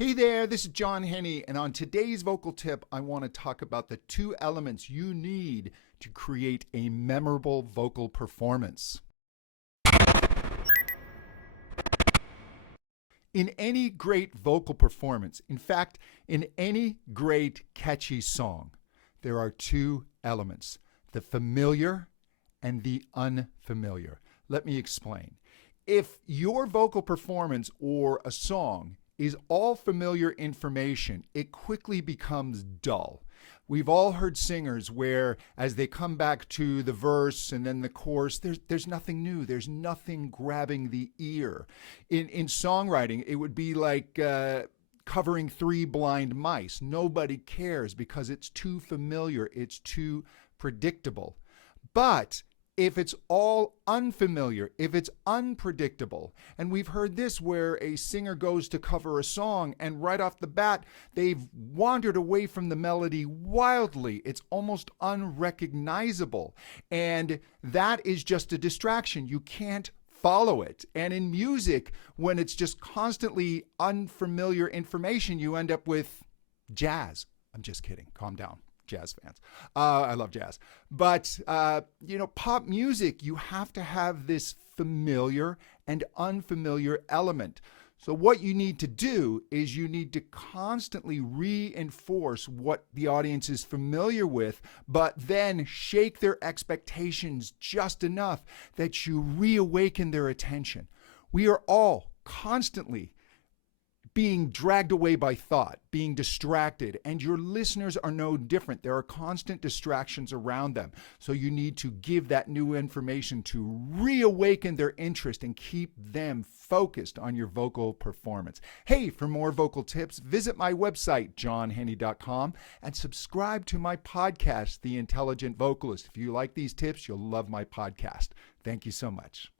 Hey there, this is John Henny, and on today's vocal tip, I want to talk about the two elements you need to create a memorable vocal performance. In any great vocal performance, in fact, in any great catchy song, there are two elements, the familiar and the unfamiliar. Let me explain. If your vocal performance or a song is all familiar information, it quickly becomes dull. We've all heard singers where, as they come back to the verse and then the chorus, there's nothing new. There's nothing grabbing the ear. In songwriting, it would be like covering Three Blind Mice. Nobody cares because it's too familiar. It's too predictable. But if it's all unfamiliar, if it's unpredictable, and we've heard this where a singer goes to cover a song and right off the bat, they've wandered away from the melody wildly. It's almost unrecognizable. And that is just a distraction. You can't follow it. And in music, when it's just constantly unfamiliar information, you end up with jazz. I'm just kidding. Calm down. Jazz fans. I love jazz. But, pop music, you have to have this familiar and unfamiliar element. So what you need to do is you need to constantly reinforce what the audience is familiar with, but then shake their expectations just enough that you reawaken their attention. We are all constantly being dragged away by thought, being distracted, and your listeners are no different. There are constant distractions around them. So you need to give that new information to reawaken their interest and keep them focused on your vocal performance. Hey, for more vocal tips, visit my website, johnhenny.com, and subscribe to my podcast, The Intelligent Vocalist. If you like these tips, you'll love my podcast. Thank you so much.